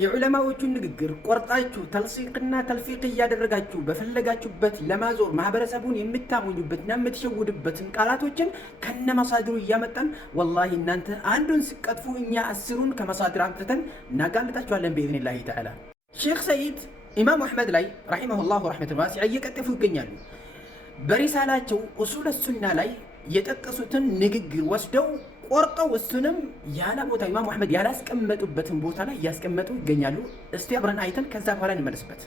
የዑለማዎቹን ንግግር ቆርጣችሁ ተልሲቅና ተልፊቅ እያደረጋችሁ በፈለጋችሁበት ለማዞር ማህበረሰቡን የምታሞኙበትና የምትሸውድበትን ቃላቶችን ከነመሳድሩ እያመጣን ወላሂ እናንተ አንዱን ሲቀጥፉ እኛ አስሩን ከመሳድር አምጥተን እናጋልጣችኋለን በኢዝኒላሂ ተዓላ። ሼክ ሰዒድ ኢማም አሕመድ ላይ ረሒመሁላሁ ረሕመቱን ዋሲዓ እየቀጠፉ ይገኛሉ። በሪሳላቸው ኡሱለ ሱና ላይ የጠቀሱትን ንግግር ወስደው ቆርጠው እሱንም ያለ ቦታ ኢማም አሕመድ ያላስቀመጡበትን ቦታ ላይ እያስቀመጡ ይገኛሉ። እስቲ አብረን አይተን ከዛ በኋላ እንመለስበት።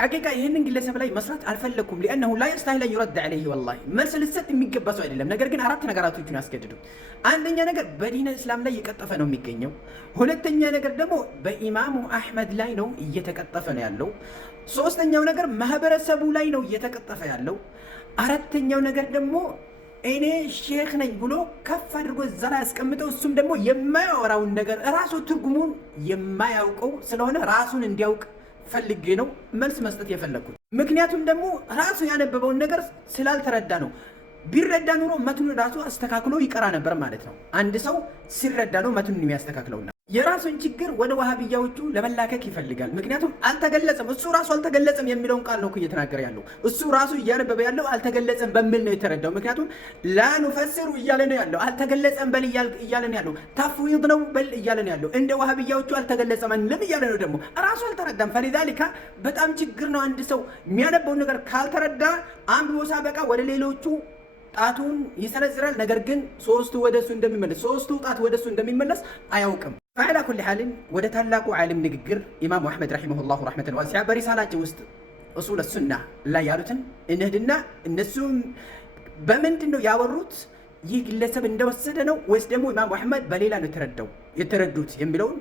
ሐቂቃ ይህንን ግለሰብ ላይ መስራት አልፈለኩም። ሊአነሁ ላ የስተሂል አን ዩረድ ዐለይሂ ወላሂ መልስ ልሰጥ የሚገባ ሰው አይደለም። ነገር ግን አራት ነገራቶችን ያስገድዱት። አንደኛ ነገር በዲነ እስላም ላይ እየቀጠፈ ነው የሚገኘው። ሁለተኛ ነገር ደግሞ በኢማሙ አሕመድ ላይ ነው እየተቀጠፈ ነው ያለው። ሶስተኛው ነገር ማህበረሰቡ ላይ ነው እየተቀጠፈ ያለው። አራተኛው ነገር ደግሞ እኔ ሼክ ነኝ ብሎ ከፍ አድርጎ እዛ ላይ ያስቀምጠው። እሱም ደግሞ የማያወራውን ነገር ራሱ ትርጉሙን የማያውቀው ስለሆነ ራሱን እንዲያውቅ ፈልጌ ነው መልስ መስጠት የፈለኩት። ምክንያቱም ደግሞ ራሱ ያነበበውን ነገር ስላልተረዳ ነው። ቢረዳ ኑሮ መትኑን ራሱ አስተካክሎ ይቀራ ነበር ማለት ነው። አንድ ሰው ሲረዳ ነው መትኑን የሚያስተካክለውና የራሱን ችግር ወደ ዋሃብያዎቹ ለመላከክ ይፈልጋል። ምክንያቱም አልተገለጸም፣ እሱ ራሱ አልተገለጸም የሚለውን ቃል ነው እየተናገረ ያለው። እሱ ራሱ እያነበበ ያለው አልተገለጸም በሚል ነው የተረዳው። ምክንያቱም ላኑፈስሩ እያለ ነው ያለው፣ አልተገለጸም በል እያለ ነው ያለው። ተፍዊድ ነው በል እያለ ነው ያለው። እንደ ዋሃብያዎቹ አልተገለጸም አንልም እያለ ነው። ደግሞ ራሱ አልተረዳም። ፈሊዛሊካ በጣም ችግር ነው። አንድ ሰው የሚያነበውን ነገር ካልተረዳ አንብቦ ሳበቃ ወደ ሌሎቹ ጣቱን ይሰነዝራል። ነገር ግን ሶስቱ ወደሱ እንደሚመለስ ሶስቱ ጣት ወደሱ እንደሚመለስ አያውቅም። ፈዐላ ኩሊ ሐልን ወደ ታላቁ ዓሊም ንግግር ኢማሙ አሕመድ ረሒመሁላሁ ረሕመተን ዋሲዓ በሪሳላቸው ውስጥ ኡሱለ ሱና ላይ ያሉትን እንሂድና እነሱም በምንድን ነው ያወሩት? ይህ ግለሰብ እንደወሰደ ነው ወይስ ደግሞ ኢማሙ አሕመድ በሌላ ነው የተረዱት የሚለውን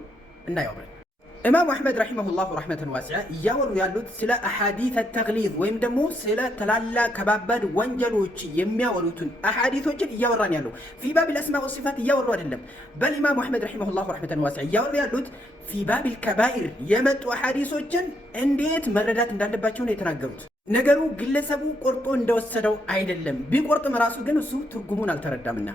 እናየዋለን። ኢማሙ አሕመድ ረሒመሁላሁ ረሕመተን ዋሲዓ እያወሩ ያሉት ስለ አሓዲት ተግሊዝ ወይም ደግሞ ስለ ተላላቅ ከባባድ ወንጀሎች የሚያወሩትን አሓዲቶችን እያወራን ያለው ፊ ባቢል አስማ ወሲፋት እያወሩ አይደለም። በል ኢማሙ አሕመድ ረሒመሁላሁ ረሕመተን ዋሲዓ እያወሩ ያሉት ፊ ባቢል ከባኢር የመጡ አሓዲሶችን እንዴት መረዳት እንዳለባቸው ነው የተናገሩት። ነገሩ ግለሰቡ ቆርጦ እንደወሰደው አይደለም። ቢቆርጥም ራሱ ግን እሱ ትርጉሙን አልተረዳምና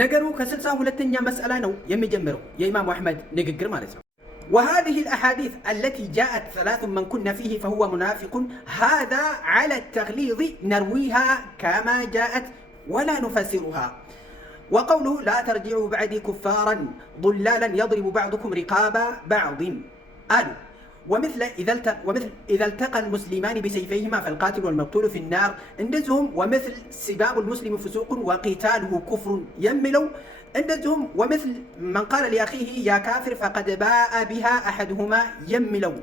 ነገሩ ከ62ኛ መስአላ ነው የሚጀምረው የኢማሙ አሕመድ ንግግር ማለት ነው። وهذه الأحاديث التي جاءت ثلاث من كنا فيه فهو منافق هذا على التغليظ نرويها كما جاءت ولا نفسرها. وقوله لا ترجعوا بعدي كفارا ضلالا يضرب بعضكم رقاب بعض قالوا ومثل إذا التقى المسلمان بسيفيهما فالقاتل والمقتول في النار اندزهم ومثل سباب المسلم فسوق وقتاله كفر يملوا اندزهم ومثل من قال لأخيه يا كافر فقد باء بها أحدهما يملوا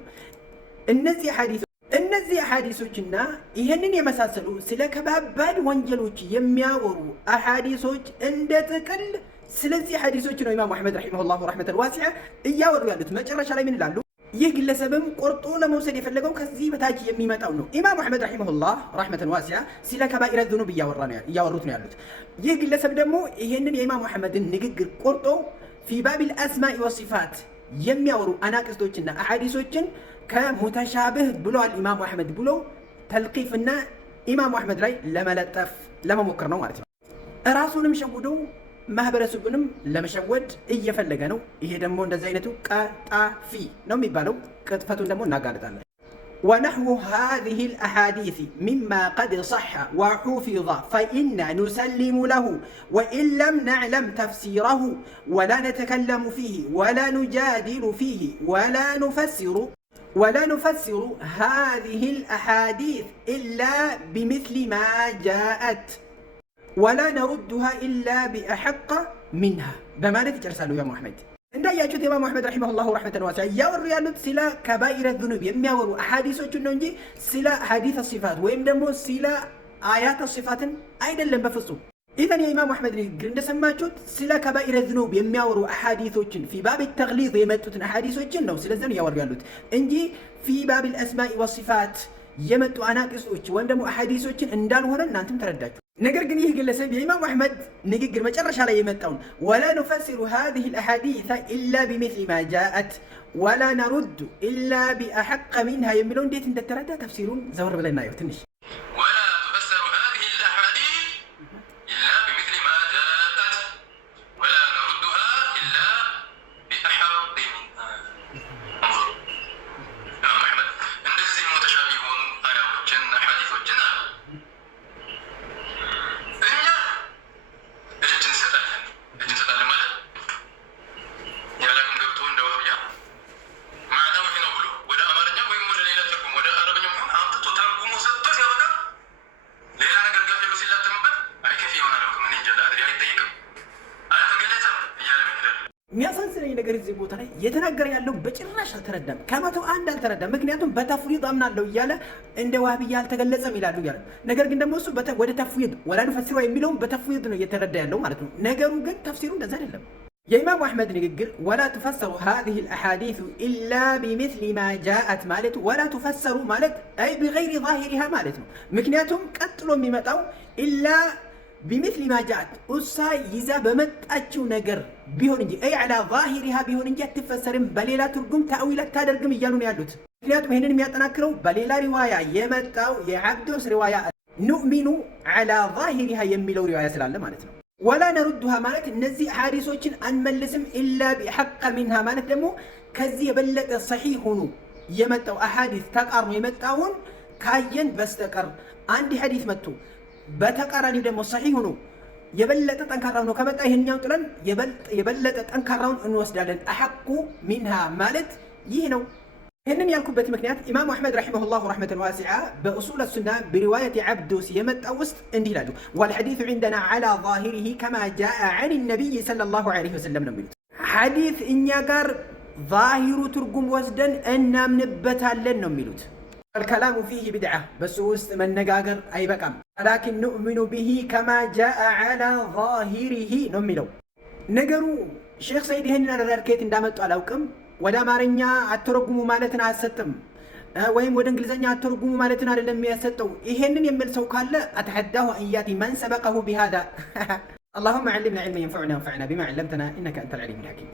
እነዚህ አሐዲሶችና ይህንን የመሳሰሉ ስለ ከባባድ ወንጀሎች የሚያወሩ አሐዲሶች እንደ ጥቅል ስለዚህ አሐዲሶች ነው ኢማሙ አሕመድ ረሒመሁላሁ ረሕመተን ዋሲዓ እያወሩ ያሉት። መጨረሻ ላይ ምን ይላሉ? ይህ ግለሰብም ቆርጦ ለመውሰድ የፈለገው ከዚህ በታች የሚመጣው ነው። ኢማሙ አሕመድ ረሒመሁላህ ረሕመተን ዋሲዓ ስለ ከባኢረ ዙኑብ እያወሩት ነው ያሉት። ይህ ግለሰብ ደግሞ ይህንን የኢማሙ አሕመድን ንግግር ቆርጦ ፊ ባቢል አስማኢ ወሲፋት የሚያወሩ አናቅስቶችና አሐዲሶችን ከሙተሻብህ ብሏል ኢማሙ አሕመድ ብሎ ተልቂፍና ኢማሙ አሕመድ ላይ ለመለጠፍ ለመሞከር ነው ማለት ነው። እራሱንም ሸውዶ ማህበረሰቡንም ለመሸወድ እየፈለገ ነው። ይሄ ደግሞ እንደዚህ አይነቱ ቀጣፊ ነው የሚባለው። ቅጥፈቱን ደግሞ እናጋልጣለን። ونحو هذه الأحاديث مما قد صح وحفظ فإنا نسلم له وإن لم نعلم تفسيره ولا نتكلم فيه ولا نجادل فيه ولا نفسر ወላ ኑፈሲሩ ሃዚሂል አሓዲስ ኢላ ቢሚስሊ ማ ጃአት ወላ ነሩዱሃ ኢላ ቢአሐቀ ሚንሃ በማለት ይጨርሳሉ ኢማሙ አሕመድ። እንዳያችሁት ኢማሙ አሕመድ ረሒመሁላሁ ረሕመተን ዋሲዓ እያወሩ ያሉት ስለ ከባኢረ ዙኑብ የሚያወሩ አሓዲሶችን ነው እንጂ ስለ ሐዲስ ሲፋት ወይም ደግሞ ስለ አያት ሲፋትን አይደለም በፍጹም። ኢዘን የኢማሙ አሕመድ ንግግር እንደሰማችሁት ስለ ከባኢረ ዙኑብ የሚያወሩ አሓዲሶችን ፊ ባብ ተግሊዝ የመጡትን አሓዲሶችን ነው ስለዚህ ነው እያወሩ ያሉት እንጂ ፊ ባብ አልአስማኢ ወሲፋት የመጡ አናቅጾች ወይም ደግሞ አሓዲሶችን እንዳልሆነ እናንተም ተረዳችሁ። ነገር ግን ይህ ግለሰብ የኢማሙ አሕመድ ንግግር መጨረሻ ላይ የመጣውን ወላ ኑፈሲሩ ሃዚሂል አሓዲስ ኢላ ቢሚስሊ ማ ጃአት ወላ ነሩዱ ኢላ ቢአሐቀ ሚንሃ የሚለው እንዴት እንደተረዳ ተፍሲሩን ዘወር ብለን እናየው ትንሽ። የሚያሳዝነኝ ነገር እዚህ ቦታ ላይ የተናገረ ያለው በጭራሽ አልተረዳም፣ ከመቶ አንድ አልተረዳም። ምክንያቱም በተፍዊድ አምናለሁ እያለ እንደ ዋህብያ አልተገለጸም ይላሉ እያለ ነገር ግን ደግሞ እሱ ወደ ተፍዊድ ወላ ኑፈሲሩ የሚለውን በተፍዊድ ነው እየተረዳ ያለው ማለት ነው። ነገሩ ግን ተፍሲሩ እንደዛ አይደለም። የኢማሙ አሕመድ ንግግር ወላ ቱፈሰሩ ሃዚሂል አሓዲሱ ኢላ ቢሚስሊ ማ ጃአት ማለት ወላ ቱፈሰሩ ማለት አይ ቢገይሪ ዛሂሪሃ ማለት ነው። ምክንያቱም ቀጥሎ የሚመጣው ኢላ ቢሚስሊ ማ ጃአት እሷ ይዛ በመጣችው ነገር ቢሆን እንጂ አይ ዐላ ዛሂሪሃ ቢሆን እንጂ አትፈሰርም፣ በሌላ ትርጉም ተእዊል አታደርግም እያሉ ነው ያሉት። ምክንያቱም ይህንን የሚያጠናክረው በሌላ ሪዋያ የመጣው የዓብዶስ ሪዋያ ኑእሚኑ ዐላ ዛሂሪሃ የሚለው ሪዋያ ስላለ ማለት ነው። ወላ ነሩዱሃ ማለት እነዚህ አሓዲሶችን አንመልስም ኢላ ቢሐቀ ሚንሃ ማለት ደግሞ ከዚህ የበለጠ ሰሒህ ሆኖ የመጣው አሓዲስ ተቃርኖ የመጣውን ካየን በስተቀር አንድ ሐዲስ መጥቶ በተቃራኒው ደግሞ ሰሒህ ሆኖ የበለጠ ጠንካራ ሆኖ ከመጣ ይሄኛውን ጥለን የበለጠ ጠንካራውን እንወስዳለን። አሐቁ ሚንሃ ማለት ይህ ነው። ይህንን ያልኩበት ምክንያት ኢማሙ አሕመድ ረሒመሁላሁ ረሕመተን ዋሲዓ በኡሱል ሱና በሪዋየት ዓብዶስ የመጣው ውስጥ እንዲህ ይላሉ፣ ወልሐዲሱ ዒንደና ዐላ ዛሂሪሂ ከማ ጃአ ዐን ነቢይ ሰለላሁ ዐለይሂ ወሰለም ነው የሚሉት። ሐዲስ እኛ ጋር ዛሂሩ ትርጉም ወስደን እናምንበታለን ነው የሚሉት። አልከላሙ ፊህ ቢድዓ በሱ ውስጥ መነጋገር አይበቃም። ወላኪን ኑእሚኑ ቢሂ ከማ ጃአ ዐላ ዛሂሪሂ ነው የሚለው። ነገሩ ሼክ ሰይድ ይህንን አደራር ከየት እንዳመጡ አላውቅም። ወደ አማርኛ አተረጉሙ ማለትን አያሰጥም፣ ወይም ወደ እንግሊዝኛ አተረጉሙ ማለትን አይደለም የሚያሰጠው። ይሄንን የሚል ሰው ካለ አተሐዳሁ አንያቲ መን ሰበቀሁ ቢሃዛ። አላሁመ ዐልምና ዒልመን የንፈዑና ወንፈዕና ቢማ ዐለምተና ኢነከ አንተል ዐሊሙል ሐኪም።